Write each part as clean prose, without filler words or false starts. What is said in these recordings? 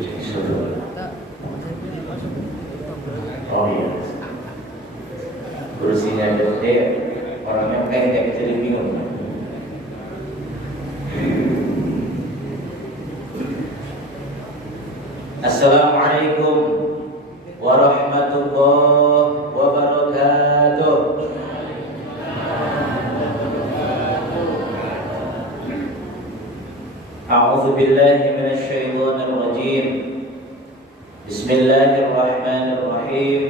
Oh iya. Kursinya gede, orangnya pendek jadi bingung. Assalamualaikum warahmatullahi wabarakatuh. A'udzu billahi minasy syaithanir rajim. Bismillahirrahmanirrahim.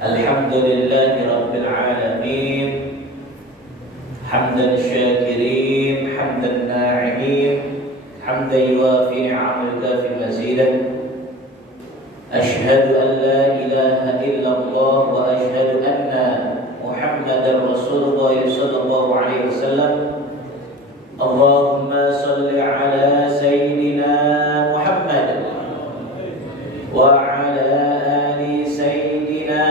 Alhamdulillahi rabbil alamin. Hamdan syakirin, hamdan na'imin, hamdan yuwafi ni'amal kafi mazidan. Ashhadu an la ilaha illallah wa ashhadu anna Muhammadar Rasulullah sallallahu alaihi wasallam. Allahumma salli ala sayyidina Muhammad wa ala ali sayyidina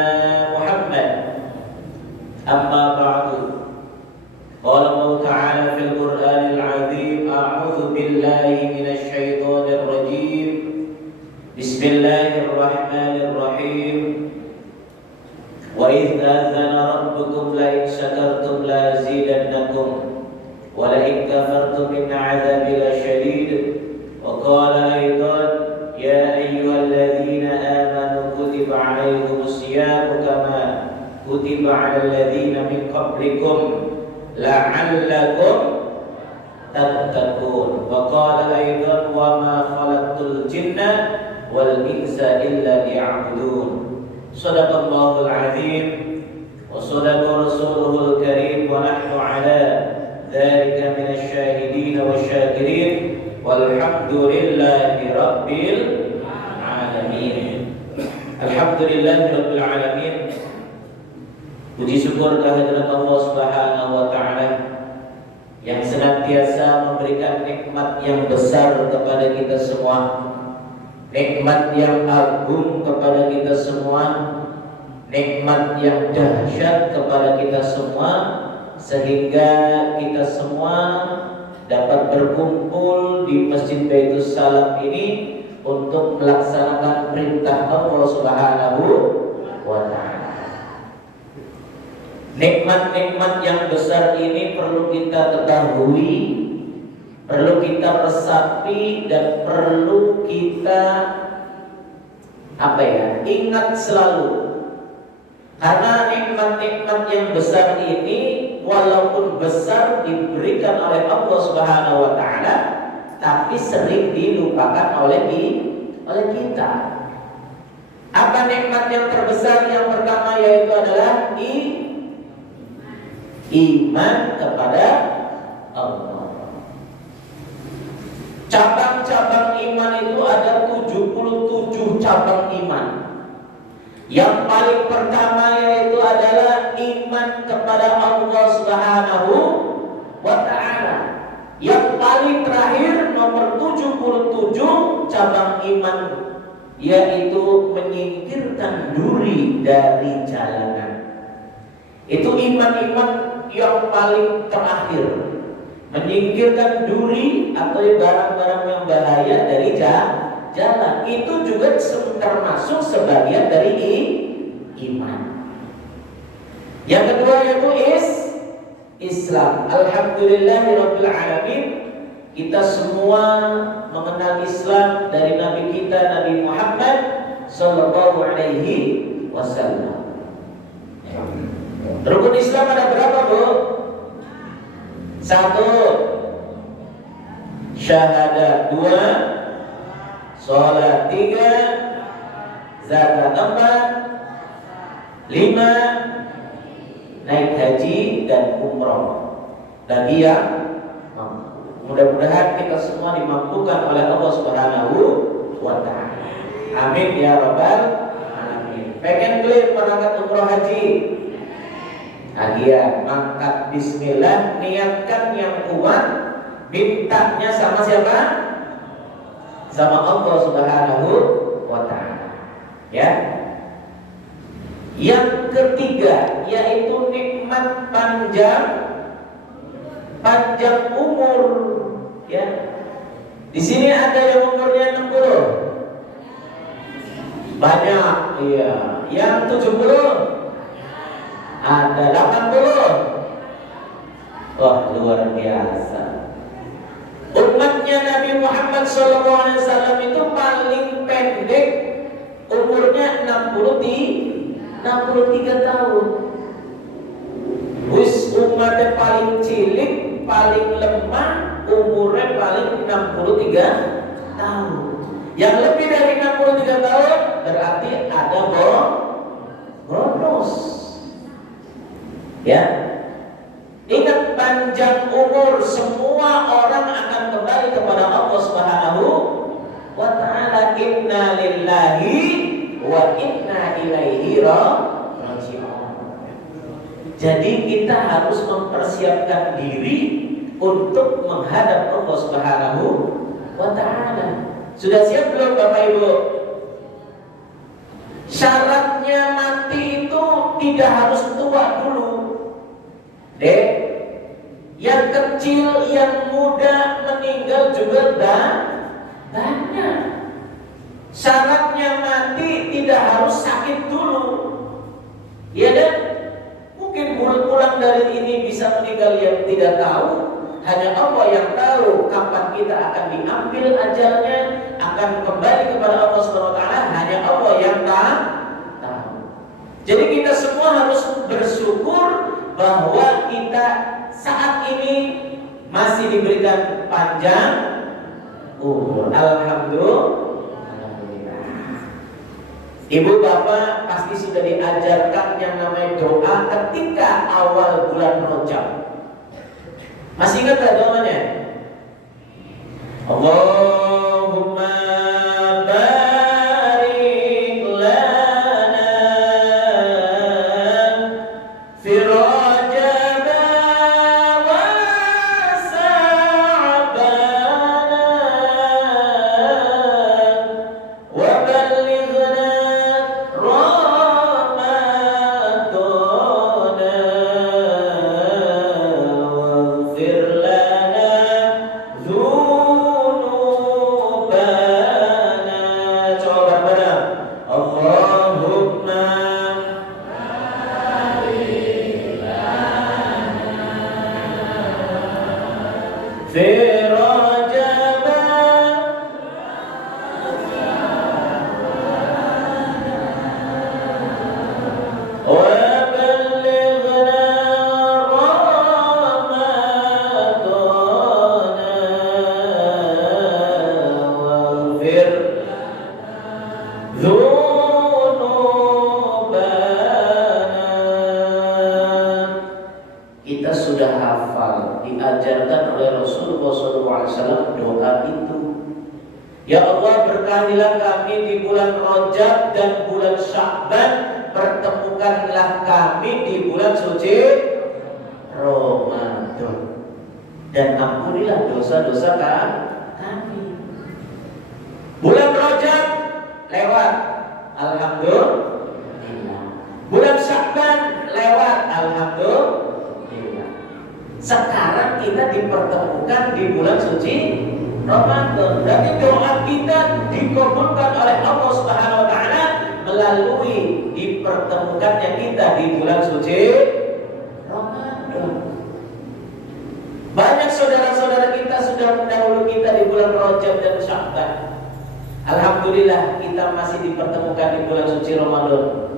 Muhammad. Amma ba'du. Qala Allah Ta'ala fil Qur'anil 'azim. A'udzu billahi minasy syaithanir rajim. Bismillahirrahmanirrahim. Wa idz adzana rabbukum la in syakartum la azidannakum wa la in kafartum inna 'adzabi lasyadid. Wa qala aidan ya ayyuhalladzina amanu kutiba 'alaikumus syiyamu kama kutiba 'alal ladzina min qablikum la'allakum tattaqun. Wa qala aidan wa ma khalaqtul jinna wal insa illa liya'budun. Shadaqallahul 'azim wa shadaqa rasuluhul karim wa nahnu 'ala dzalika minasy syahidin wasyakirin walhamdulillahi rabbil alamin. Alhamdulillahi rabbil alamin. Puji syukur kehadirat Allah Subhanahu wa Ta'ala yang senantiasa memberikan nikmat yang besar kepada kita semua, nikmat yang agung kepada kita semua, nikmat yang dahsyat kepada kita semua, sehingga kita semua dapat berkumpul di Masjid Baitus Salam ini untuk melaksanakan perintah Allah Subhanahu wa Ta'ala. Nikmat-nikmat yang besar ini perlu kita ketahui, perlu kita resapi, dan perlu kita ingat selalu. Karena nikmat-nikmat yang besar ini walaupun besar diberikan oleh Allah Subhanahu wa Ta'ala, tapi sering dilupakan oleh kita. Apa nikmat yang terbesar? Yang pertama yaitu adalah iman kepada Allah. Cabang-cabang iman itu ada 77 cabang iman. Yang paling pertama yaitu adalah iman kepada Allah Subhanahu wa Ta'ala. Yang paling terakhir nomor 77 cabang iman yaitu menyingkirkan duri dari jalanan. Itu iman-iman yang paling terakhir, menyingkirkan duri atau barang-barang yang bahaya dari jalan. Itu juga termasuk sebagian dari iman. Yang kedua yaitu Islam. Alhamdulillahirabbil alamin. Kita semua mengenal Islam dari Nabi kita Nabi Muhammad sallallahu alaihi wasallam. Rukun Islam ada berapa, Bu? 1 syahadat, 2 salat, 3 zakat, 4 5 naik haji dan umroh. Bagi yang mudah-mudahan kita semua dimampukan oleh Allah Subhanahu wa Ta'ala. Amin ya rabbal alamin. Pengen clear berangkat umroh haji? Hadiah, mangkat bismillah, niatkan yang kuat, mintanya sama siapa? Sama Allah Subhanahu wa Ta'ala. Ya. Yang ketiga yaitu nikmat panjang umur, ya. Di sini ada yang umurnya 60. Banyak, iya. Yang 70? Ada 80. Wah, luar biasa. Umatnya Nabi Muhammad SAW itu paling pendek umurnya 63 tahun. Umatnya paling cilik, paling lemah, umurnya paling 63 tahun. Yang lebih dari 63 tahun berarti ada bonus. Ya. Ingat, panjang umur, semua orang akan kembali kepada Allah Subhanahu wa ta'ala. Inna lillahi wa inna ilaihi raji'un. Jadi kita harus mempersiapkan diri untuk menghadap Allah Subhanahu wa ta'ala. Sudah siap belum Bapak Ibu? Syaratnya mati itu tidak harus tua dulu. Dek, yang kecil, yang muda meninggal juga banyak. Syaratnya mati tidak harus sakit dulu. Ya kan? Mungkin pulang dari ini bisa meninggal yang tidak tahu. Hanya Allah yang tahu kapan kita akan diambil ajalnya, akan kembali kepada Allah Subhanahu wa ta'ala. Hanya Allah yang tahu. Jadi kita semua harus bersyukur bahwa kita saat ini masih diberikan panjang umur. Alhamdulillah. Ibu bapak pasti sudah diajarkan yang namanya doa ketika awal bulan Rajab. Masih ingat tak doanya? Allahumma barik lana fi Rajab wa Sa'ban wa ballighna Ramadan waghfir lana dzunubana. Coba bareng. Allahumma fi Rajab wa ballighna Ramadan waghfir dzunubana. Kita sudah hafal, diajarkan oleh Rasulullah SAW doa itu. Ya Allah, berkahilah kami di bulan Rajab dan bulan Sya'ban, pertemukanlah kami di bulan suci Ramadan, dan ampunilah dosa-dosa kami. Bulan Rajab lewat, alhamdulillah. Bulan Sya'ban lewat, alhamdulillah. Sekarang kita dipertemukan di bulan suci Ramadan. Berarti doa kita dikabulkan oleh Allah Subhanahu wa ta'ala melalui dipertemukannya kita di bulan suci Ramadan. Banyak saudara-saudara kita sudah mendahului kita di bulan Rajab dan Sya'ban. Alhamdulillah kita masih dipertemukan di bulan suci Ramadan.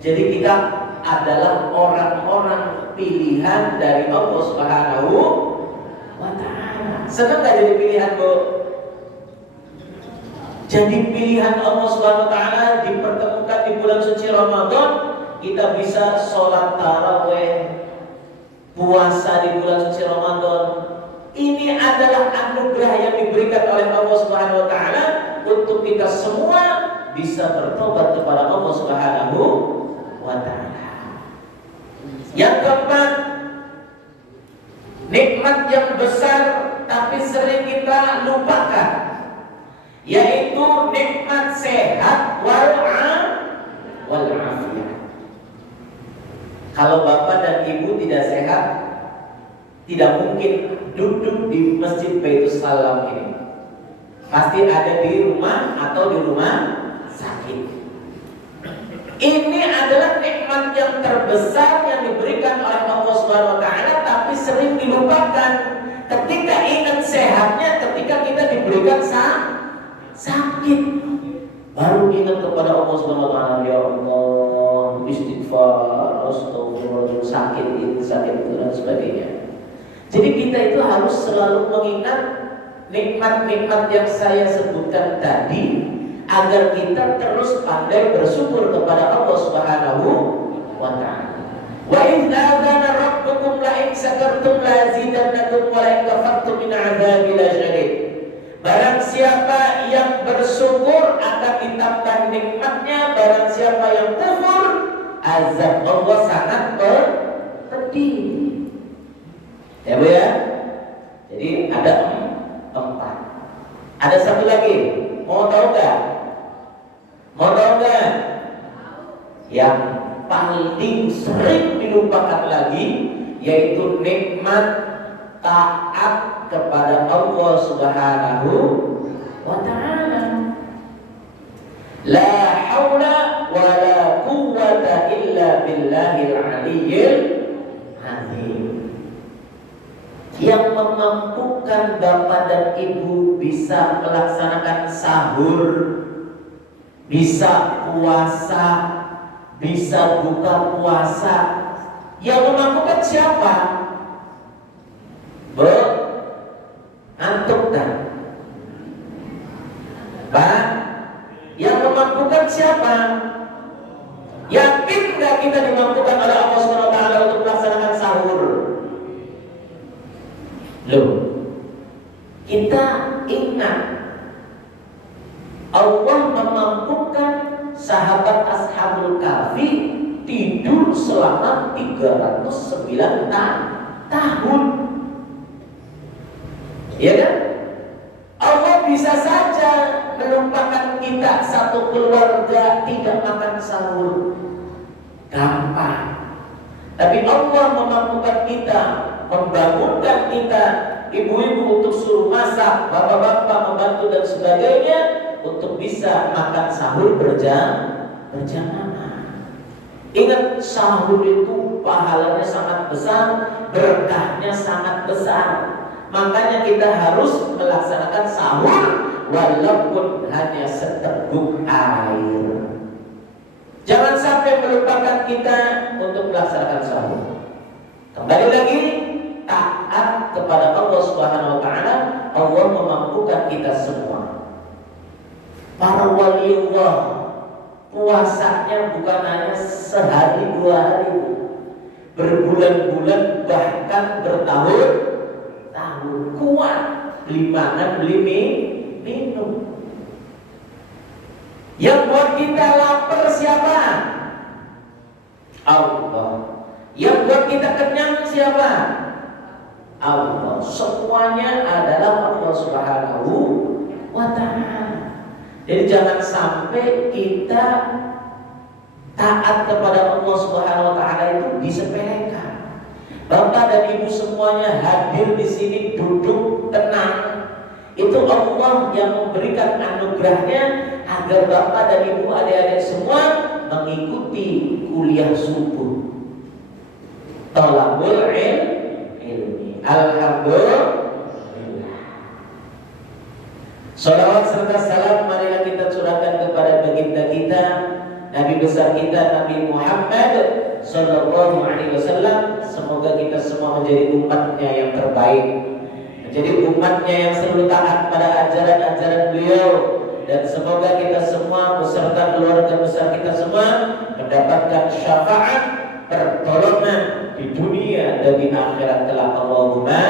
Jadi kita adalah orang-orang pilihan dari Allah Subhanahu wa ta'ala. Senang gak jadi pilihan, Bu? Jadi pilihan Allah Subhanahu wa ta'ala dipertemukan di bulan suci Ramadan. Kita bisa sholat tarawih, puasa di bulan suci Ramadan. Ini adalah anugerah yang diberikan oleh Allah Subhanahu wa ta'ala untuk kita semua bisa bertobat kepada Allah Subhanahu wa ta'ala. Yang keempat, nikmat yang besar tapi sering kita lupakan, yaitu nikmat sehat wal afiyah. Kalau bapak dan ibu tidak sehat, tidak mungkin duduk di masjid Baitus Salam ini. Pasti ada di rumah atau di rumah sakit. Ini adalah nikmat yang terbesar yang diberikan oleh Allah Subhanahu wa taala, tapi sering dilupakan. Ketika ingat sehatnya, ketika kita diberikan sakit, baru ingat kepada Allah Subhanahu wa taala, ya Allah, istighfar, astagfirullahaladzim, sakit ini, sakit itu dan sebagainya. Jadi kita itu harus selalu mengingat nikmat-nikmat yang saya sebutkan tadi, agar kita terus pandai bersyukur kepada Allah Subhanahu wa taala. Wa idz adzana rabbukum la in syakartum la azidannakum wa la in kafartum min adzabi lasyadid. Barang siapa yang bersyukur akan ditambah nikmatnya, barang siapa yang kufur, azab Allah sangat pedih. Ya Bu ya. Jadi ada 4. Ada satu lagi. Mau tahu nggak? Mau tahu nggak? Yang paling sering dilupakan lagi, yaitu nikmat taat kepada Allah Subhanahu wa ta'ala. La haula wa la quwwata illa billahil aliyyil azim. Yang memampukan bapak dan ibu bisa melaksanakan sahur, bisa puasa, bisa buka puasa. Yang memampukan siapa? Bu, antuk kan? Pak, yang memampukan siapa? Yakin nggak kita dimampukan oleh Allah Subhanahu wa taala untuk melaksanakan sahur? Loh, kita ingat Allah memampukan sahabat Ashabul Kahfi tidur selama 309 tahun. Ya kan? Allah bisa saja melupakan kita satu keluarga tidak makan sahur. Gampang. Tapi Allah memampukan kita, membangunkan kita, ibu-ibu untuk suruh masak, bapak-bapak membantu dan sebagainya, untuk bisa makan sahur berjamaah. Ingat, sahur itu pahalanya sangat besar, berkahnya sangat besar. Makanya kita harus melaksanakan sahur walaupun hanya seteguk air. Jangan sampai melupakan kita untuk melaksanakan sahur. Kembali lagi, taat kepada Allah Subhanahu wa taala. Allah memampukan kita semua. Para waliullah puasanya bukan hanya sehari 2 hari, berbulan-bulan bahkan bertahun-tahun. Kuat, beli makan, beli minum. Yang buat kita lapar siapa? Allah. Yang buat kita kenyang siapa? Allah. Semuanya adalah Allah Subhanahu wa ta'ala. Jadi jangan sampai kita taat kepada Allah Subhanahu wa ta'ala itu disepelekan. Bapak dan ibu semuanya hadir di sini, duduk tenang. Itu Allah yang memberikan anugerahnya agar bapak dan ibu, adik-adik semua mengikuti kuliah subuh. Thalabul ilmi. Alhamdulillah. Salawat serta salam marilah kita curahkan kepada baginda kita, Nabi besar kita, Nabi Muhammad Sallallahu Alaihi Wasallam. Semoga kita semua menjadi umatnya yang terbaik, menjadi umatnya yang selalu taat pada ajaran-ajaran beliau, dan semoga kita semua beserta keluarga besar kita semua mendapatkan syafaat pertolongan di dunia dan di akhirat kelak. Allahumma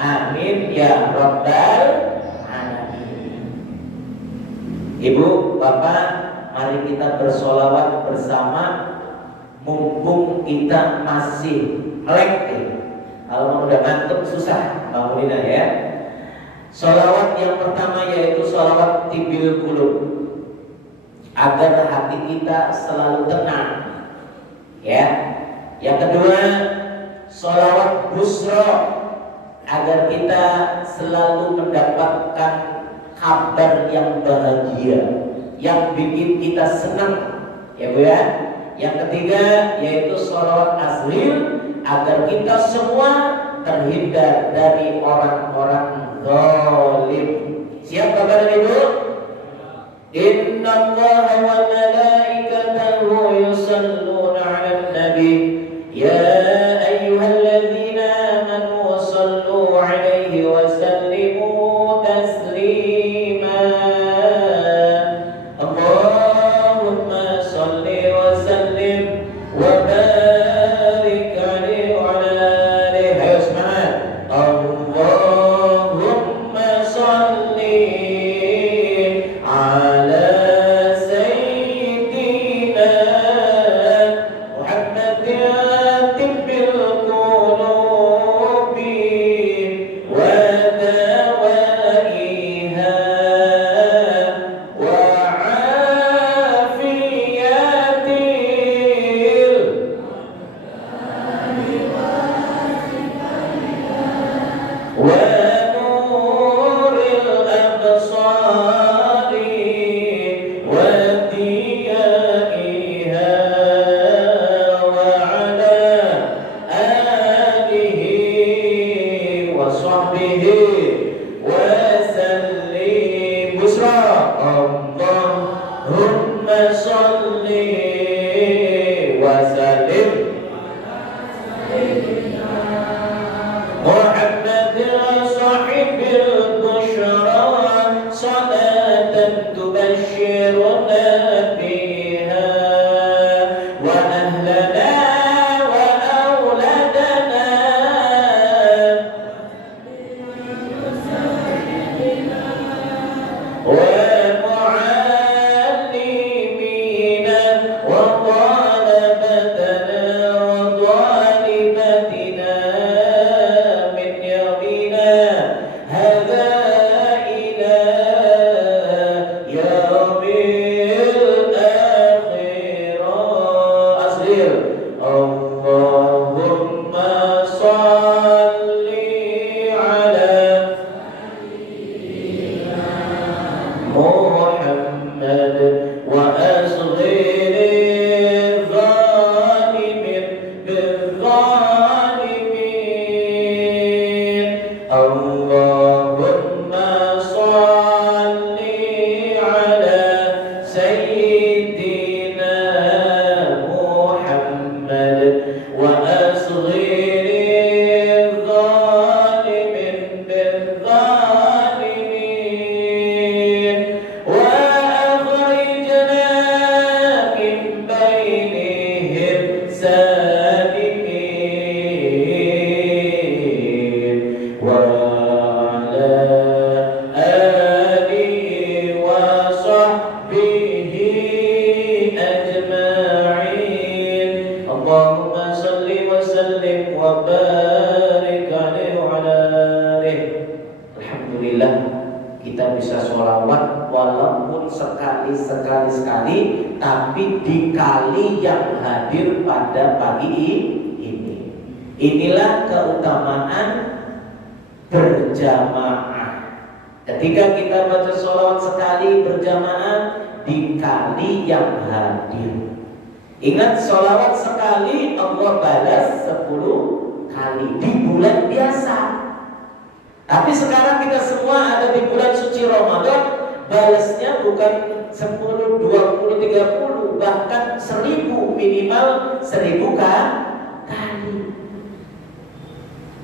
amin ya rabbal alamin. Ibu, bapak, mari kita bersolawat bersama, mumpung kita masih melek. Kalau udah ngantuk susah bangunin ya. Solawat yang pertama yaitu solawat tibil qulub, agar hati kita selalu tenang. Ya. Yang kedua, solawat busro, agar kita selalu mendapatkan kabar yang bahagia, yang bikin kita senang, ya Bu ya. Yang ketiga yaitu sholawat azhir, agar kita semua terhindar dari orang-orang zalim. Siap Bapak dan Ibu? Innallaha wa malaikatahu yusalluna 'alan nabi ya ayyuhalladzina amanu sallu 'alaihi wa sallimu taslima. Allahumma salli wa sallim wa barik 'alaihi wa ala alihi. Ayo semangat. Allahumma salli ala sayyidina Muhammadin tibbil qulubi wa dawaiha wa afiyatil wa nuril absari wa diyaiha wa ala alihi wa sahbihi wa sallim. Busra. Allahumma salli wa sallim محمد صاحب البشرى صلاة تبشرنا بها وأهلنا وأولادنا ومعلمينا وطلبتنا وطالبتنا من يومنا هذا إلى يوم الآخرة. أصغر. اللهم صل على محمد وأصغر الظالمين بالظالمين. اللهم صل على سيدنا محمد وأصغر الظالمين بالظالمين وأخرجنا من بينهم سالمين وعلى آله وصحبه أجمعين. اللهم صل وسلم وبارك عليه وعلى آله. Alhamdulillah kita bisa sholawat walaupun sekali-sekali, tapi di kali yang hadir pada pagi ini. Inilah keutamaan berjamaah. Ketika kita baca sholawat sekali berjamaah di kali yang hadir. Ingat, sholawat sekali Allah balas 10 kali di bulan biasa. Tapi sekarang kita semua ada di bulan suci Ramadan, balasnya bukan 10, 20, 30, bahkan 1000, minimal 1000 kali.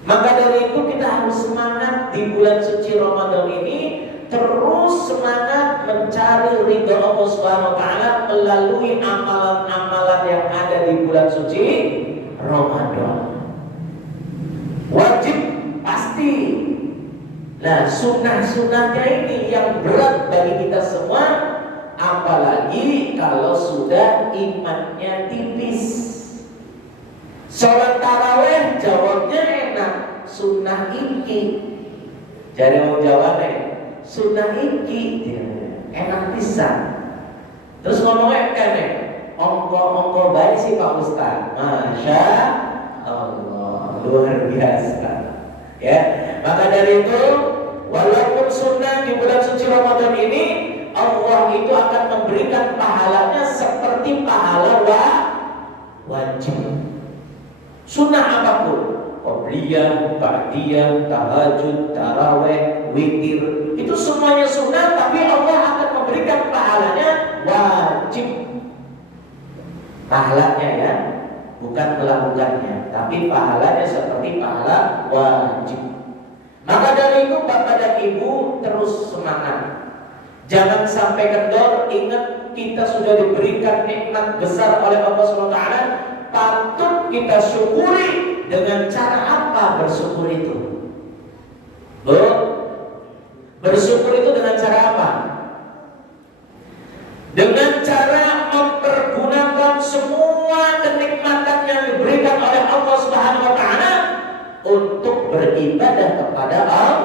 Maka dari itu kita harus semangat di bulan suci Ramadan ini, terus semangat mencari ridha Allah Subhanahu wa taala melalui amalan-amalan yang ada di bulan suci Ramadan. Wajib pasti. Nah, sunnah-sunnahnya ini yang berat bagi kita semua, apalagi kalau sudah imannya tipis. Sholat taraweh jawabnya enak, sunnah iki. Jadi mau jawabnya sunnah iki, enak pisan. Terus ngomongnya kan ongko baik sih Pak Ustaz. Masya Allah, luar biasa. Ya, maka dari itu walaupun sunnah di bulan suci Ramadan ini, Allah itu akan memberikan pahalanya seperti pahala wajib. Sunnah apapun, qobliyah, ba'diyah, tahajud, taraweh, witir, itu semuanya sunnah, tapi Allah akan memberikan pahalanya wajib. Pahalanya ya, bukan melakukannya, tapi pahalanya seperti pahala wajib. Maka dari itu Bapak dan Ibu terus semangat. Jangan sampai kendor. Ingat, kita sudah diberikan nikmat besar oleh Allah SWT. Patut kita syukuri. Dengan cara apa bersyukur itu? Bersyukur itu dengan cara apa? Dengan cara mempergunakan semua kenikmatan yang diberikan oleh Allah Subhanahu wa taala untuk beribadah kepada Allah.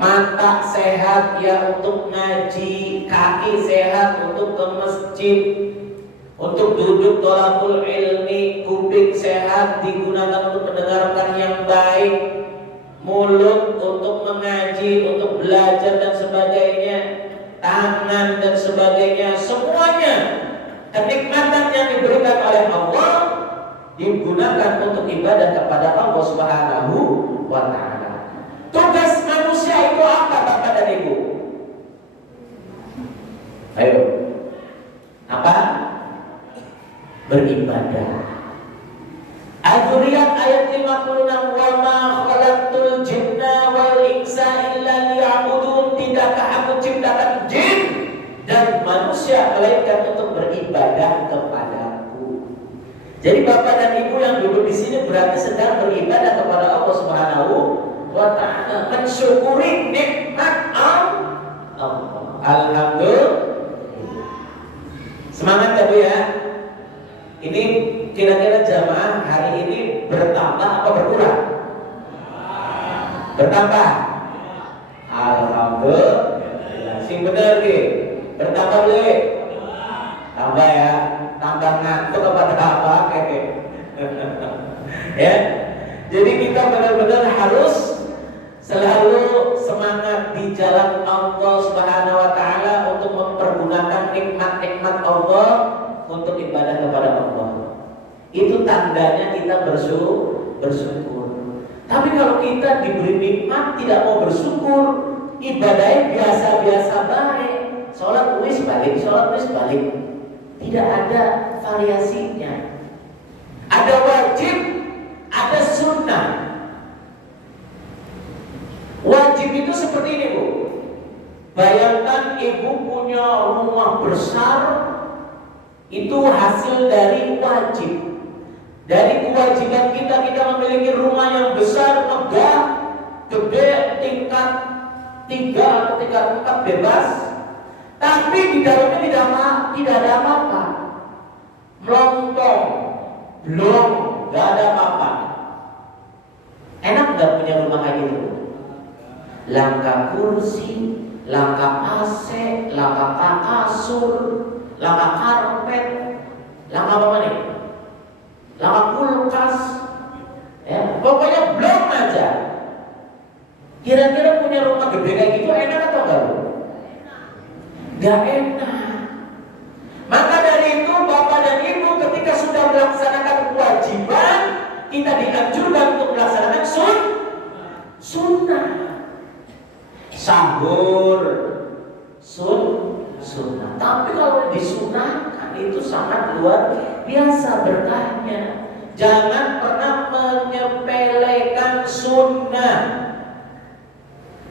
Mata sehat ya untuk ngaji, kaki sehat untuk ke masjid, untuk duduk thalabul ilmi, kuping sehat digunakan untuk mendengarkan yang baik, mulut untuk mengaji, untuk belajar dan sebagainya, tangan dan sebagainya, semuanya kenikmatan yang diberikan oleh Allah digunakan untuk ibadah kepada Allah Subhanahu wa taala. Tugas manusia itu apa Bapak dan Ibu? Ayo. Apa? Beribadah. Al-Dzurriyat ayat 56, wa ma khalaqtul jinna wal insa illa liya'budun. Tidakkah aku ciptakan jin dan manusia melainkan untuk beribadah kepadaku. Jadi Bapak dan Ibu yang duduk di sini berarti sedang beribadah kepada Allah Subhanahu wa ta'ala, mensyukuri nikmat Allah. Alhamdulillah. Semangat ya Bu ya. Ini kira-kira jamaah hari ini bertambah apa berkurang? Bertambah. Alhamdulillah. Sing bener ki. Bertambah boleh? Tambah ya. Tambah ngantuk apa apa kayak. Ya. Jadi kita benar-benar harus selalu semangat di jalan Allah Subhanahu wa taala untuk mempergunakan nikmat-nikmat Allah untuk ibadah kepada Allah. Itu tandanya kita bersyukur. Tapi kalau kita diberi nikmat tidak mau bersyukur, ibadahnya biasa-biasa baik, sholat wis balik, tidak ada variasinya. Ada wajib, ada sunnah. Wajib itu seperti ini Bu. Bayangkan ibu punya rumah besar, itu hasil dari wajib. Dari kewajiban kita memiliki rumah yang besar, megah, gede, tingkat 3 atau 3 tingkat bebas. Tapi di dalamnya tidak ada apa-apa. Melontong, belum, gak ada apa-apa. Enak gak punya rumah kayak gitu? Langka kursi, langka AC, langka kasur, langka karpet, langka apa nih? Langka kulkas, ya, pokoknya belum aja. Kira-kira punya rumah gede kayak gitu enak atau enggak? Gak enak. Maka dari itu Bapak dan Ibu ketika sudah melaksanakan kewajiban, kita dianjurkan untuk melaksanakan sunnah. Sahur sunnah. Tapi kalau disunahkan itu sangat luar biasa berkahnya. Jangan pernah menyepelekan sunnah.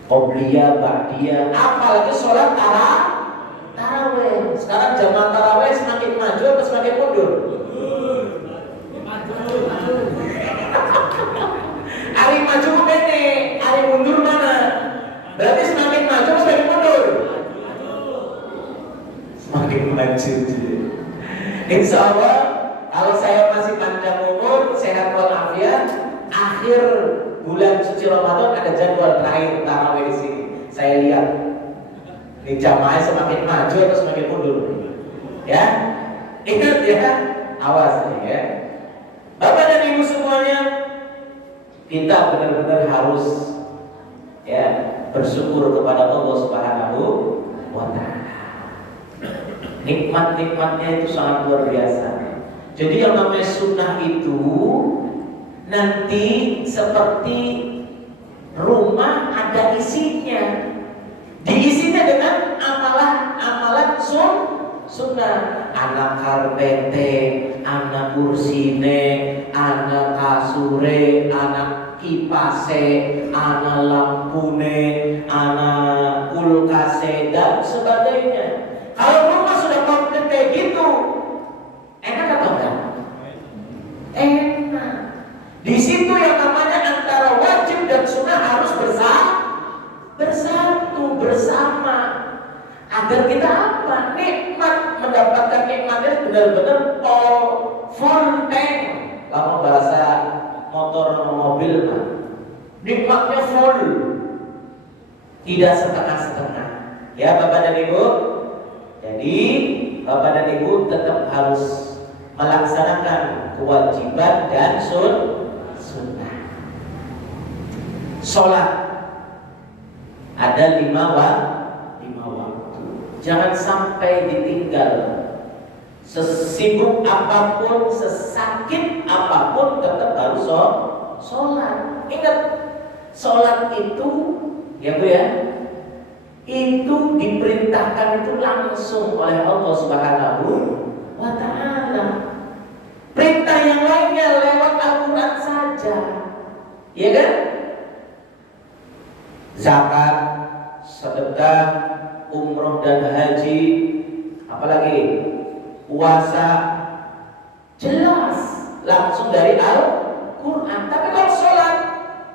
Qobliyah, ba'diyah, apalagi sholat taraweh. Sekarang jamaah taraweh semakin maju atau semakin mundur? Hari maju bene, hari mundur mana? Berarti semakin maju atau semakin mundur? Semakin maju. Insya Allah kalau saya masih panjang umur, sehat walafiat, akhir bulan suci Ramadan ada jadwal terakhir tarawih di sini. Saya lihat ini jamaah semakin maju atau semakin mundur. Ya, ingat ya, awas nih ya. Bapak dan Ibu semuanya, kita benar-benar harus ya bersyukur kepada Allah Subhanahu wa Ta'ala. Nikmat-nikmatnya itu sangat luar biasa. Jadi yang namanya sunnah itu nanti seperti rumah ada isinya. Diisinya dengan amalan sunnah. Anak karpete, anak kursine, anak kasure, anak kipase, anak lampune, anak kulkase dan sebagainya. Kalau rumah sudah komplit kayak gitu, enak atau enggak? Enak. Di situ yang namanya antara wajib dan sunnah harus bersatu bersama. Agar kita apa? Nikmat, mendapatkan nikmatnya benar-benar full tank. Kalau bahasa motor atau mobil mah, nikmatnya full, tidak setengah-setengah. Ya Bapak dan Ibu. Jadi Bapak dan Ibu tetap harus melaksanakan kewajiban dan sunnah. Sholat ada 5 waktu. Jangan sampai ditinggal. Sesibuk apapun, sesakit apapun, tetap harus sholat. Ingat, sholat itu, ya Bu ya, itu diperintahkan itu langsung oleh Allah Subhanahu wa Ta'ala. Perintah yang lainnya lewat Al-Quran saja, ya kan? Zakat, sedekah, umroh dan haji, apalagi puasa, jelas langsung dari Al-Quran. Tapi kalau sholat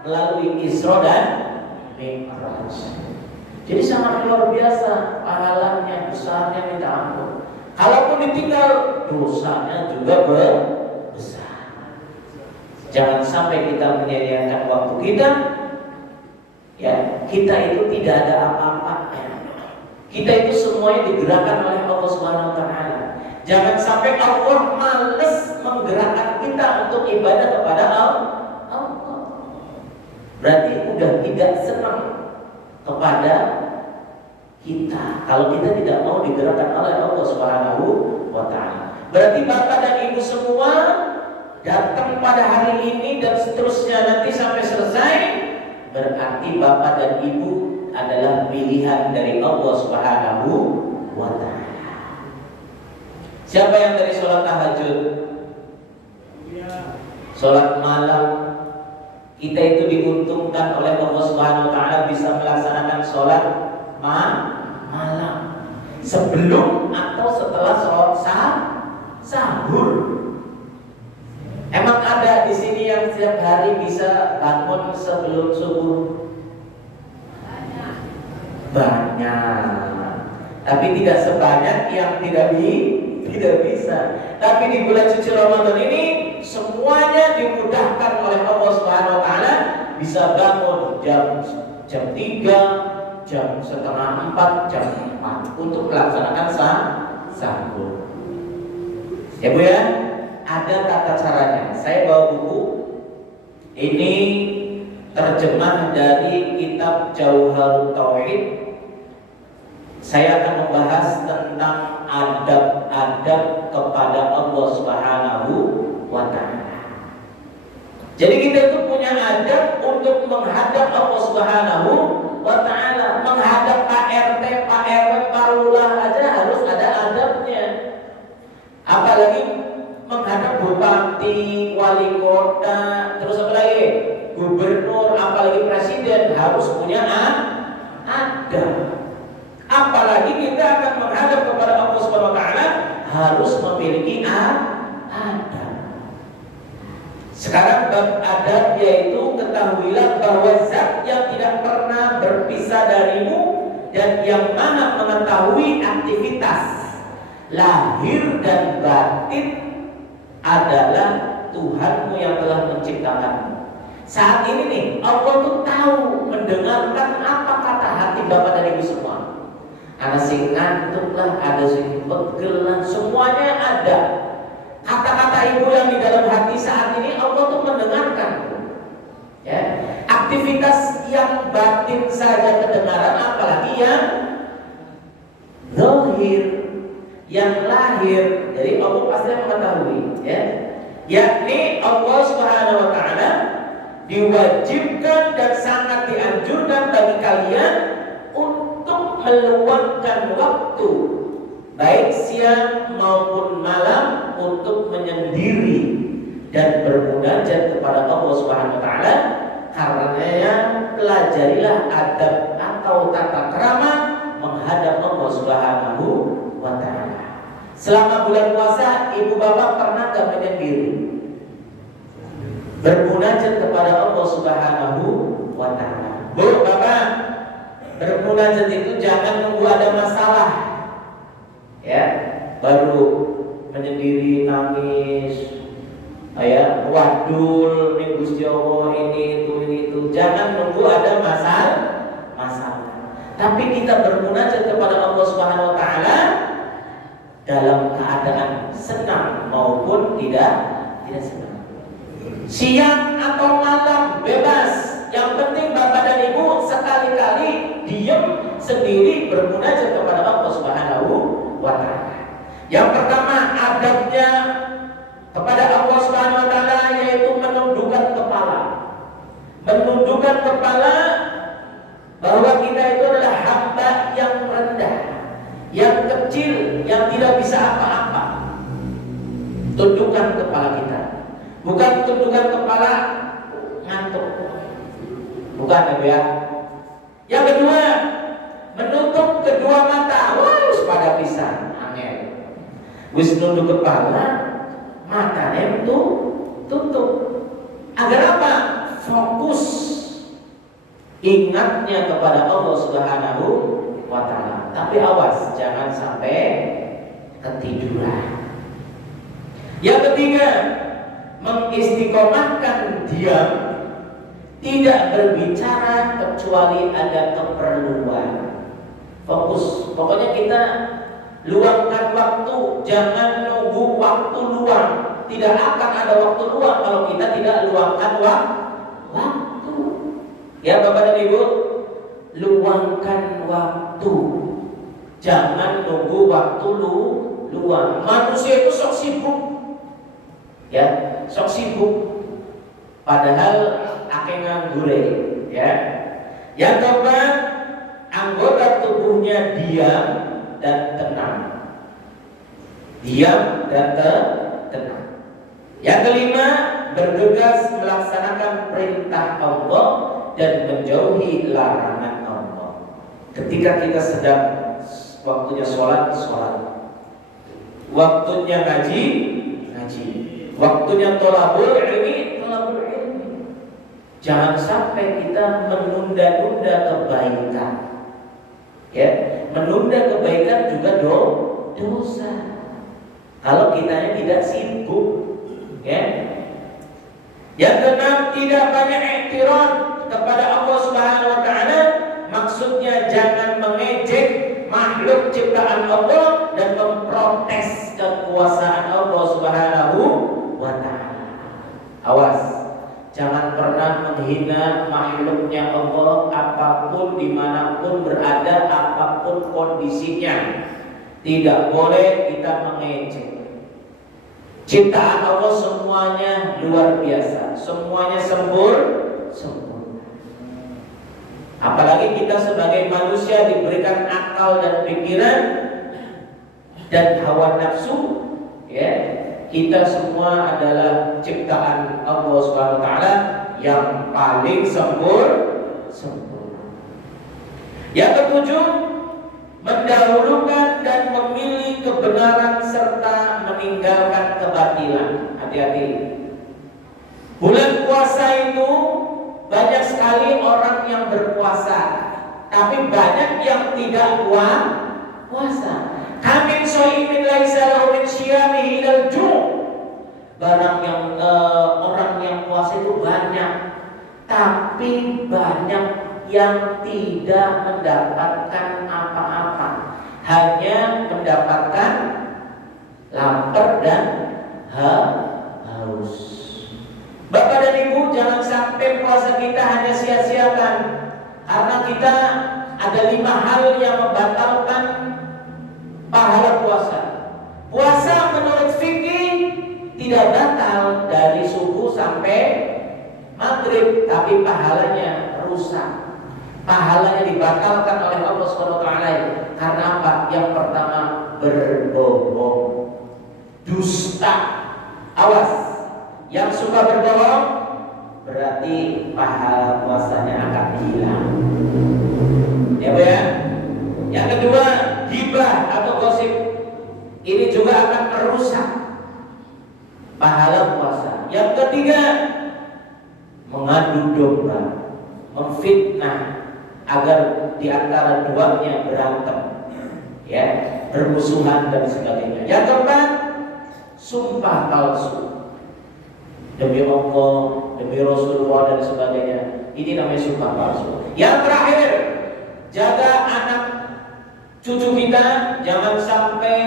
melalui Isra dan Mi'raj, jadi sangat luar biasa pahalanya, besarnya minta ampun. Kalaupun ditinggal, dosanya juga besar. Jangan sampai kita menyia-nyiakan waktu kita. Ya, kita itu tidak ada apa-apanya. Kita itu semuanya digerakkan oleh Allah Subhanahu wa Ta'ala. Jangan sampai Allah males menggerakkan kita untuk ibadah kepada Allah. Berarti udah tidak senang kepada kita kalau kita tidak mau digerakkan oleh Allah Subhanahu wa Ta'ala. Berarti Bapak dan Ibu semua datang pada hari ini dan seterusnya nanti sampai selesai, berarti Bapak dan Ibu adalah pilihan dari Allah Subhanahu wa Ta'ala. Siapa yang dari sholat tahajud, sholat malam, kita itu diuntungkan oleh Allah Subhanahu wa Ta'ala bisa melaksanakan sholat malam sebelum atau setelah sholat sahur. Emang ada di sini yang setiap hari bisa bangun sebelum subuh? Banyak, tapi tidak sebanyak yang tidak bisa. Tapi di bulan suci Ramadan ini semuanya dimudahkan oleh Allah Subhanahu wa Ta'ala, bisa bangun jam 3, jam setengah 4, jam 4 untuk melaksanakan sahur. Ya Bu ya, ada tata caranya. Saya bawa buku ini, terjemah dari kitab Jauharut Tauhid. Saya akan membahas tentang adab-adab kepada Allah Subhanahu wa Ta'ala. Jadi kita itu punya adab untuk menghadap Allah Subhanahu wa Ta'ala. Menghadap Pak RT, Pak RW, Pak Lurah aja harus ada adabnya. Apalagi menghadap bupati, wali kota, terus apa lagi? Gubernur, apalagi presiden harus punya adab. Apalagi kita akan menghadap kepada Allah Subhanahu wa Ta'ala harus memiliki adab. Sekarang bab adab yaitu ketahuilah bahwa zat yang tidak pernah berpisah darimu dan yang maha mengetahui aktivitas lahir dan batin adalah Tuhanmu yang telah menciptakanmu. Saat ini nih Allah tuh tahu, mendengarkan apa kata hati Bapak dan Ibu semua. Ada sing ngantuk lah, ada sing pegel lah, semuanya ada. Kata-kata Ibu yang di dalam hati saat ini Allah tuh mendengarkan. Ya, aktivitas aktivitas yang batin saja kedengaran, apalagi yang zahir, yang lahir. Jadi Allah pasti mengetahui, ya. Yakni Allah Subhanahu wa taala diwajibkan dan sangat dianjurkan bagi kalian untuk meluangkan waktu baik siang maupun malam untuk menyendiri dan bermunajat kepada Allah Subhanahu wa taala. Karenanya pelajarilah adab atau tata krama menghadap Allah Subhanahu wa taala. Selama bulan puasa, ibu bapak pernah gak menyendiri bermunajat kepada Allah Subhanahu wa taala? Bu, bapak, bermunajat itu jangan nunggu ada masalah, ya, baru menyendiri nangis, ya, wadul nih Gusti Allah ini itu. Jangan nunggu ada masalah. Tapi kita bermunajat kepada Allah Subhanahu wa taala dalam keadaan senang maupun tidak senang. Siang atau malam bebas. Yang penting bapak dan ibu sekali-kali diam sendiri bermunajat kepada Allah Subhanahu wa taala. Yang pertama adabnya kepada Allah Subhanahu wa taala yaitu menundukkan kepala. Menundukkan kepala bahwa kita itu adalah hamba yang rendah, yang kecil, yang tidak bisa apa-apa. Tundukkan kepala kita. Bukan tundukkan kepala ngantuk. Bukan, ya. Yang kedua, menutup kedua mata. Wah, pada pisan, angel. Wis nunduk kepala, matanya itu tutup. Agar apa? Fokus ingatnya kepada Allah Subhanahu wa taala. Tapi awas, jangan sampai ketiduran. Yang ketiga, mengistiqomahkan diam, tidak berbicara kecuali ada keperluan. Fokus. Pokoknya kita luangkan waktu, jangan nunggu waktu luang. Tidak akan ada waktu luang kalau kita tidak luangkan waktu. Ya Bapak dan Ibu, luangkan waktu. Jangan nunggu waktu luang. Manusia itu sok sibuk, ya, sok sibuk. Padahal akeh nganggure, ya. Yang keempat, anggota tubuhnya diam dan tenang. Diam dan tenang. Yang kelima, bergegas melaksanakan perintah Allah dan menjauhi larangan Allah. Ketika kita sedang waktunya sholat, waktunya ngaji, waktunya thalabul ilmi. Jangan sampai kita menunda-nunda kebaikan. Ya, menunda kebaikan juga dosa. Kalau kitanya tidak sibuk, ya. Yang keenam, tidak banyak iktiraf kepada Allah Subhanahu wa taala. Maksudnya jangan mengejek makhluk ciptaan Allah dan memprotes kekuasaan Allah Subhanahu wa taala. Awas, jangan pernah menghina makhluknya Allah apapun, dimanapun berada, apapun kondisinya. Tidak boleh kita mengejek. Ciptaan Allah semuanya luar biasa, semuanya sempurna. Apalagi kita sebagai manusia diberikan akal dan pikiran dan hawa nafsu, ya. Kita semua adalah ciptaan Allah Subhanahu wa taala yang paling sempurna. Yang ketujuh, mendahulukan dan memilih kebenaran serta meninggalkan kebatilan. Hati-hati. Bulan puasa itu banyak sekali orang yang berpuasa, tapi banyak yang tidak puasa. Kamin shaimin laisa lahu min syiyamihi ilal ju'. Barang yang orang yang puasa itu banyak, tapi banyak yang tidak mendapatkan apa-apa, hanya mendapatkan lapar dan haus. Bapak dan Ibu, jangan sampai puasa kita hanya sia-siakan. Karena kita ada 5 hal yang membatalkan pahala puasa. Puasa menurut fikih tidak batal dari subuh sampai maghrib, tapi pahalanya rusak. Pahalanya dibatalkan oleh Allah SWT. Karena apa? Yang pertama, berbohong, dusta. Awas, yang suka berbohong berarti pahala puasanya akan hilang. Ya Bu ya. Yang kedua, ghibah atau gosip. Ini juga akan merusak pahala puasa. Yang ketiga, mengadu domba, memfitnah agar di antara duanya berantem, ya, bermusuhan dan sebagainya. Yang keempat, sumpah palsu, demi Allah, demi Rasulullah dan sebagainya. Ini namanya sumpah palsu. Yang terakhir, jaga anak cucu kita jangan sampai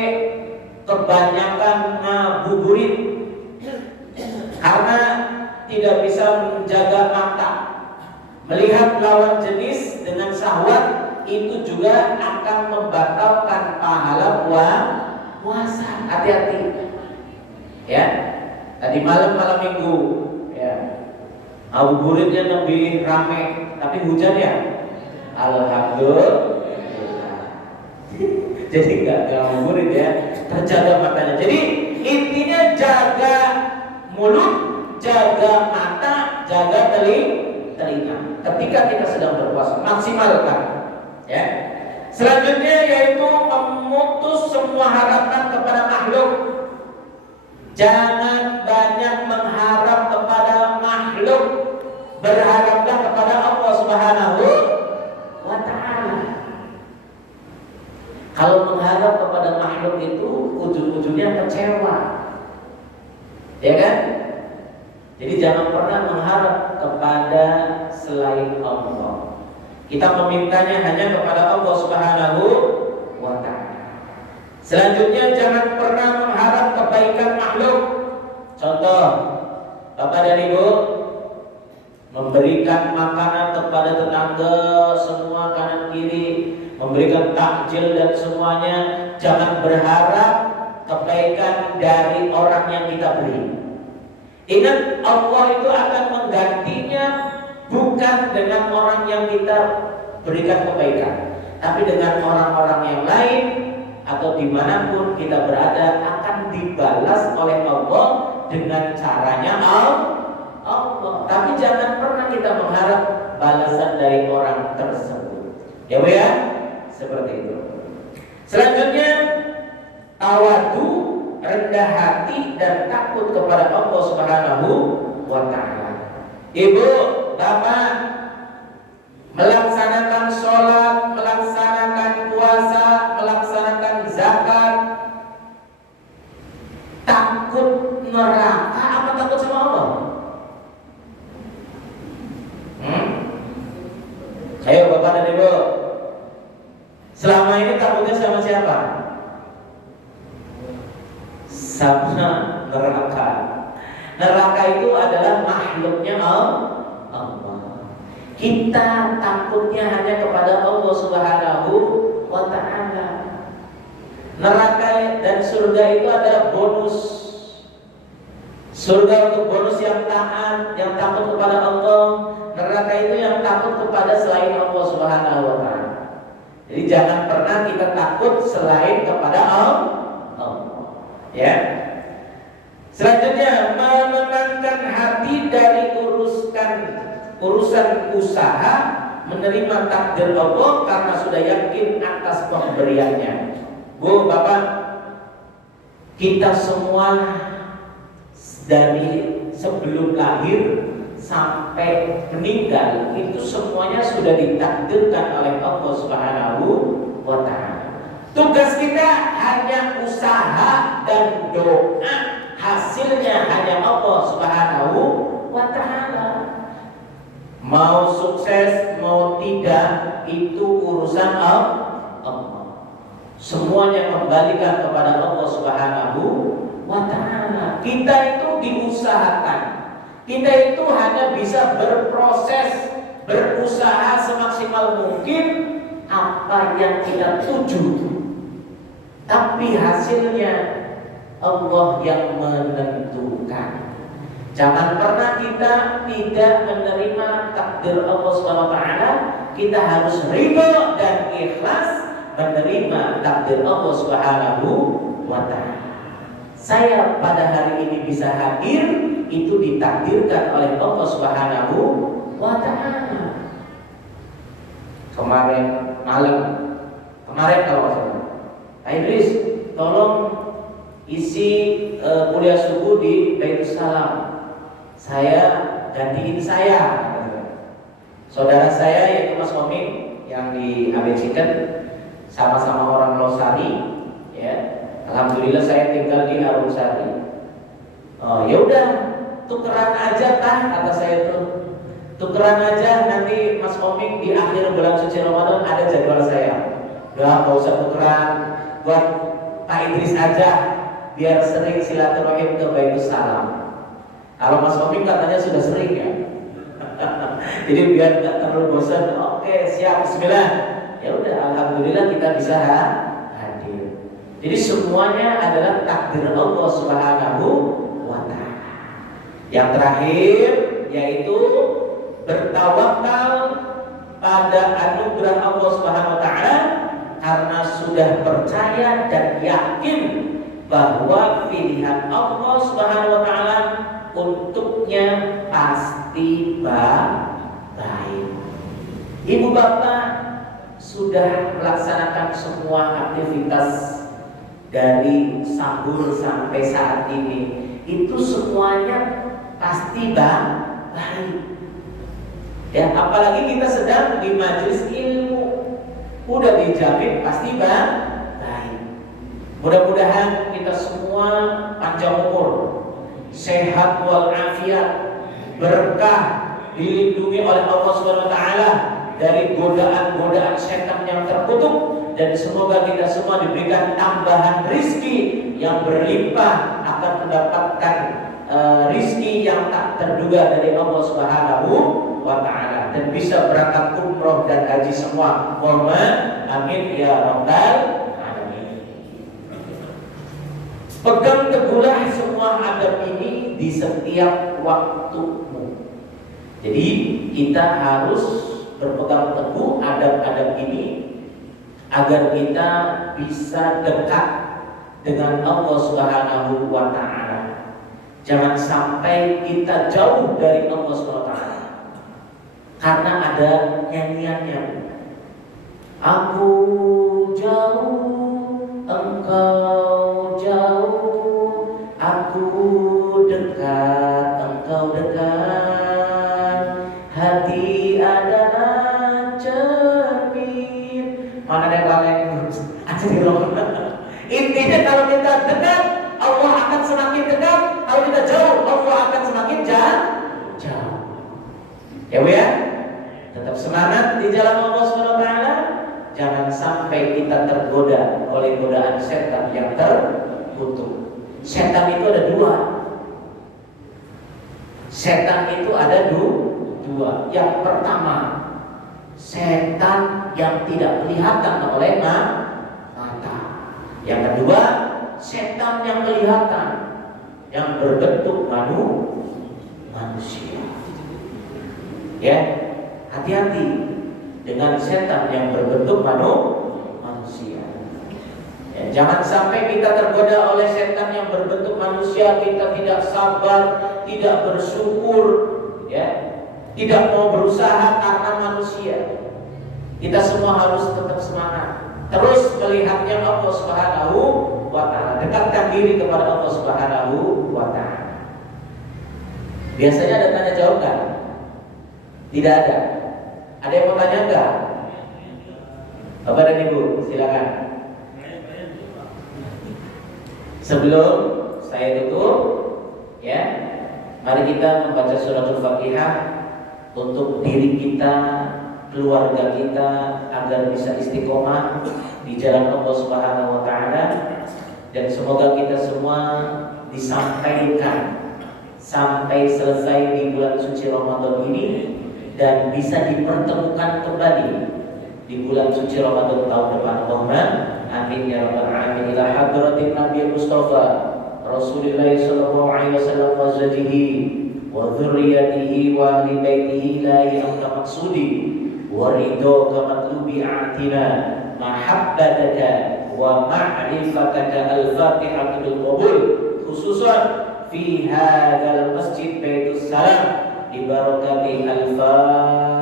kebanyakan ngabuburit, karena tidak bisa menjaga mata. Melihat lawan jenis dengan syahwat itu juga akan membatalkan pahala puasa. Hati-hati. Ya. Tadi malam minggu, ya. Ngabuburitnya lebih ramai, tapi hujan ya. Alhamdulillah. Jadi nggak ngabuburit ya. Terjaga matanya. Jadi intinya jaga mulut, jaga mata, jaga telinga. Ketika kita sedang berpuasa, maksimalkan. Ya. Selanjutnya yaitu memutus semua harapan kepada makhluk. Jangan banyak mengharap kepada makhluk. Berharaplah kepada Allah Subhanahu wa ta'ala. Kalau mengharap kepada makhluk itu ujung-ujungnya kecewa. Ya kan? Jadi jangan pernah mengharap kepada selain Allah. Kita memintanya hanya kepada Allah Subhanahu wa ta'ala. Selanjutnya jangan pernah mengharap kebaikan makhluk. Contoh, Bapak dan Ibu memberikan makanan kepada tetangga semua kanan kiri, memberikan takjil dan semuanya. Jangan berharap kebaikan dari orang yang kita beri. Ingat, Allah itu akan menggantinya bukan dengan orang yang kita berikan kebaikan, tapi dengan orang-orang yang lain atau dimanapun kita berada akan dibalas oleh Allah dengan caranya Allah. Tapi jangan pernah kita mengharap balasan dari orang tersebut. Ya Bu ya, seperti itu. Selanjutnya, tawadu, rendah hati dan takut kepada Allah Subhanahu wa ta'ala. Ibu, Bapak melaksanakan sholat, melaksanakan puasa, melaksanakan zakat, takut neraka apa takut sama Allah? Ayo Bapak dan Ibu, selama ini takutnya sama siapa? Sama neraka. Neraka itu adalah makhluknya Allah. Kita takutnya hanya kepada Allah Subhanahu wa ta'ala. Neraka dan surga itu adalah bonus. Surga untuk bonus yang taat, yang takut kepada Allah. Neraka itu yang takut kepada selain Allah Subhanahu wa ta'ala. Jadi jangan pernah kita takut selain kepada Allah. Ya. Selanjutnya, menenangkan hati dari urusan usaha, menerima takdir Allah karena sudah yakin atas pemberiannya. Bu, Bapak, kita semua dari sebelum lahir sampai meninggal itu semuanya sudah ditakdirkan oleh Allah Subhanahu wa ta'ala. Tugas kita hanya usaha dan doa, hasilnya hanya Allah Subhanahu wa ta'ala. Mau sukses mau tidak itu urusan Allah. Semuanya kembalikan kepada Allah Subhanahu wa ta'ala. Kita itu diusahakan. Kita itu hanya bisa berproses berusaha semaksimal mungkin apa yang kita tuju, tapi hasilnya Allah yang menentukan. Jangan pernah kita tidak menerima takdir Allah SWT. Kita harus ridho dan ikhlas menerima takdir Allah SWT. Saya pada hari ini bisa hadir, itu ditakdirkan oleh Allah SWT. Kemarin malam, kalau masalah, Pak Idris, tolong isi kuliah subuh di Baitus Salam. Saya gantiin saya. Saudara saya yaitu Mas Koming yang di ABC-kan, sama-sama orang Losari, ya. Alhamdulillah saya tinggal di Arumsari. Oh, ya udah, tukeran aja kata saya tuh. Tukeran aja, nanti Mas Koming di akhir bulan suci Ramadan ada jadwal saya. Udah, nggak usah tukeran, buat Pak Idris aja, biar sering silaturahim ke Baitus Salam. Kalau Mas Koming katanya sudah sering ya. Jadi biar nggak terlalu bosan. Oke, siap, bismillah. Ya udah, alhamdulillah kita bisa hadir. Jadi semuanya adalah takdir Allah Subhanahu wa Ta'ala. Yang terakhir yaitu bertawakal pada anugerah Allah Subhanahu wa Ta'ala karena sudah percaya dan yakin bahwa pilihan Allah Subhanahu wa Ta'ala untuknya pasti baik. Ibu bapak sudah melaksanakan semua aktivitas dari sahur sampai saat ini, itu semuanya pasti baik. Ya, apalagi kita sedang di majelis ilmu, udah dijamin pasti baik. Mudah-mudahan kita semua panjang umur, sehat walafiat, berkah, dilindungi oleh Allah Subhanahu wa Ta'ala dari godaan-godaan setan yang terkutuk, dan semoga kita semua diberikan tambahan rizki yang berlimpah, akan mendapatkan rizki yang tak terduga dari Allah Subhanahu wa Ta'ala, dan bisa berangkat umroh dan haji semua. Mohon amin ya rabbal alamin. Pegang teguhlah semua adab ini di setiap waktumu. Jadi kita harus berpegang teguh adab-adab ini agar kita bisa dekat dengan Allah Subhanahu wa Ta'ala. Jangan sampai kita jauh dari Allah Subhanahu wa Ta'ala karena ada nyanyiannya. Aku jauh, engkau jauh, aku dekat, engkau dekat, hati adalah cermin. Mana ada yang lain? Intinya kalau kita dekat, Allah akan semakin dekat. Kalau kita jauh, Allah akan semakin jauh. Ya Bu ya, tetap semangat di jalan Allah Subhanahu wa Ta'ala. Jangan sampai kita tergoda oleh godaan setan yang terkutuk. Setan itu ada dua. Setan itu ada dua. Yang pertama, setan yang tidak kelihatan oleh mata. Yang kedua, setan yang kelihatan, yang berbentuk manusia. Ya, hati-hati dengan setan yang berbentuk manusia. Ya, jangan sampai kita tergoda oleh setan yang berbentuk manusia, kita tidak sabar, tidak bersyukur, ya, tidak mau berusaha karena manusia. Kita semua harus tetap semangat, terus melihatnya Allah Subhanahu wa Ta'ala. Dekatkan diri kepada Allah Subhanahu wa Ta'ala. Biasanya ada tanya jawab kan? Tidak ada. Ada yang mau tanya enggak? Bapak dan Ibu, silakan. Sebelum saya tutup, ya, mari kita membaca suratul Fatihah untuk diri kita, keluarga kita, agar bisa istiqomah di jalan Allah Subhanahu wa Ta'ala, dan semoga kita semua disampaikan sampai selesai di bulan suci Ramadan ini dan bisa dipertemukan kembali di bulan suci Ramadan tahun depan. Allahumma amin ya rabbal alamin. Ila hadratin Nabi Mustafa Rasulullah sallallahu alaihi wasallam wa zawjihi wa dzurriyyatihi wa ahli baitihi ilahi anta maqsudi wa ridhoka matlubi a'tina mahabbataka wa ma'rifataka al-fatihatu bil qabul khususan fi hadzal masjid Baitus Salam bi barakati al-Fatihah.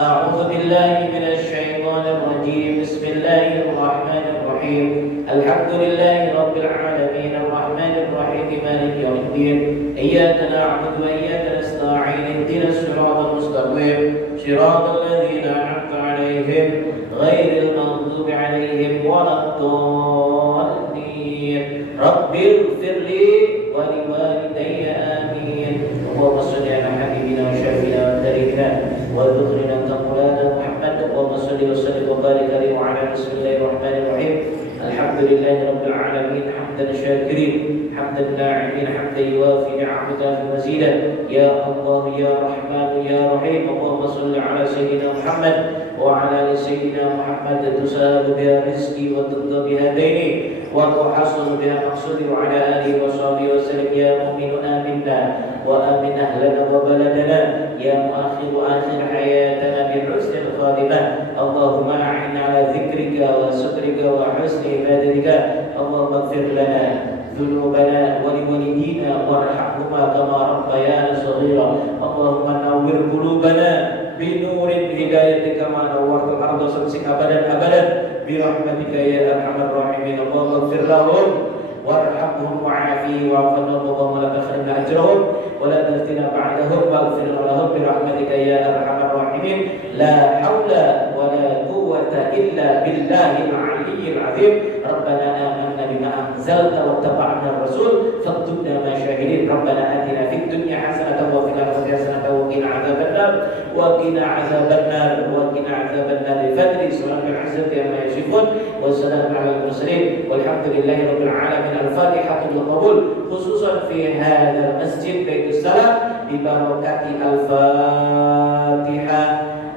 A'udzu billahi minasy syaithanir rajim. Bismillahirrahmanirrahim. Alhamdulillahi rabbil alamin arrahmanir rahim maliki yaumiddin. Iyyaka na'budu wa iyyaka nasta'in. Ihdinas siratal mustaqim. Siratal ladzina an'amta 'alaihim ghairil maghdubi 'alaihim waladdallin. Rabbighfirli wa liwalidayya amin. Allahumma shalli ala habibina wa syafiina wa tarikina wa dhukrina taqulana Muhammad. Allahumma shalli wa sallim wa barik alaihi wa ala bismillahirrahmanirrahim. Alhamdulillahi rabbil alamin hamdan syakirin hamdan na'imin hamdan yuwafi ni'amata wa mazidan. Ya Allah ya Rahman ya Rahim. Allahumma shalli ala sayyidina Muhammad wa ala ali sayyidina Muhammad tusalu biha rizqi wa tudda biha daini wa tuhasulu biha maqsudi wa ala alihi wa sahbihi wa sallim. Ya mu'minu aminna wa amin ahlana wa baladana ya mu'akhiru akhir hayatana bi husnil khatimah. Allahumma a'inna ala dzikrika wa syukrika wa husni ibadatika. Allahumma ighfir lana dhunubana wa liwalidina warhamhuma kama rabbayana shaghira. Allahumma nawwir qulubana binurin hidayatika ma nawwartal arda samsik abadan abadan birahmatika ya arhamar rahimin. Allahumma ighfir lahum warhamhum wa'afihim wa'afihim wa la tahrimna ajrahum wa la taftina ba'dahum waghfir lahum birahmatika ya arhamar rahimin. La haula wa la quwwata illa billahil aliyyil azim. Rabbana amanna bima anzalta wattaba'na ar-rasul faktubna ma syahidin. Rabbana atina fid dunya hasanatan wa fil akhirati hasanatan wa qina adzabannar wa qina adzabannar wa qina adzabannar. Al-Fajr. Subhanal izzati amma yasifun wa salamun alal mursalin walhamdulillahi rabbil alamin. Al-Fatihah bil qabul khususan fi hadzal masjid Baitus Salam bi barakati al-Fatihah.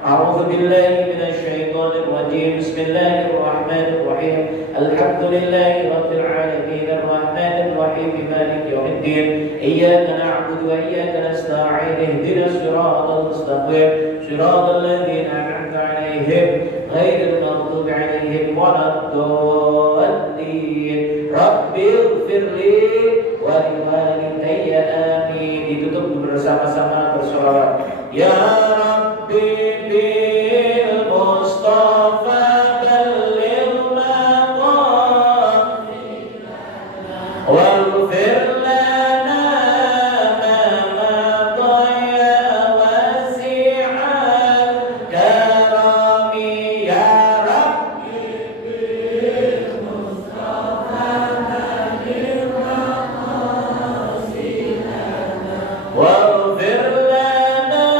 A'udzu billahi minasy syaithanir rajim. Bismillahirrahmanirrahim. Alhamdulillahi rabbil alamin arrahmanir rahim maliki yaumiddin. Iyyaka na'budu wa iyyaka nasta'in. Ihdinas siratal mustaqim. Siratal ladzina an'amta 'alaihim ghairil maghdubi 'alaihim waladdallin. Rabbighfirli wa liwalidayya amin. Ditutup bersama-sama bersolawat. Ya Rabbi bil Mustafa balligh maqasidana waghfir lana ma madha ya wasi'al karami. Ya Rabbi bil Mustafa balligh maqasidana waghfir lana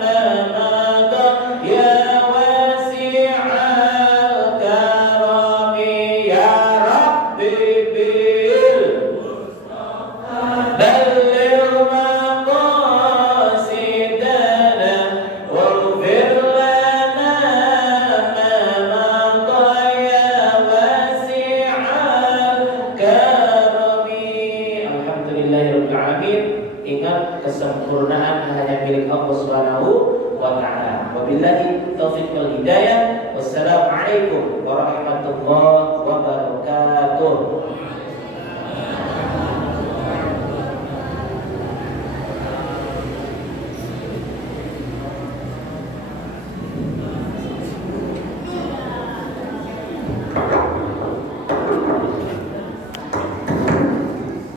ma madha ya wasi'al karami. Ya Rabbi bil balligh maqasidana waghfir lana ma madha ya wasi'al karami. Alhamdulillahirabbil alamin. Ingat kesempurnaan hanya milik Allah Subhanahu wa taala. Wabillahi taufiq wal hidayah. Wassalamu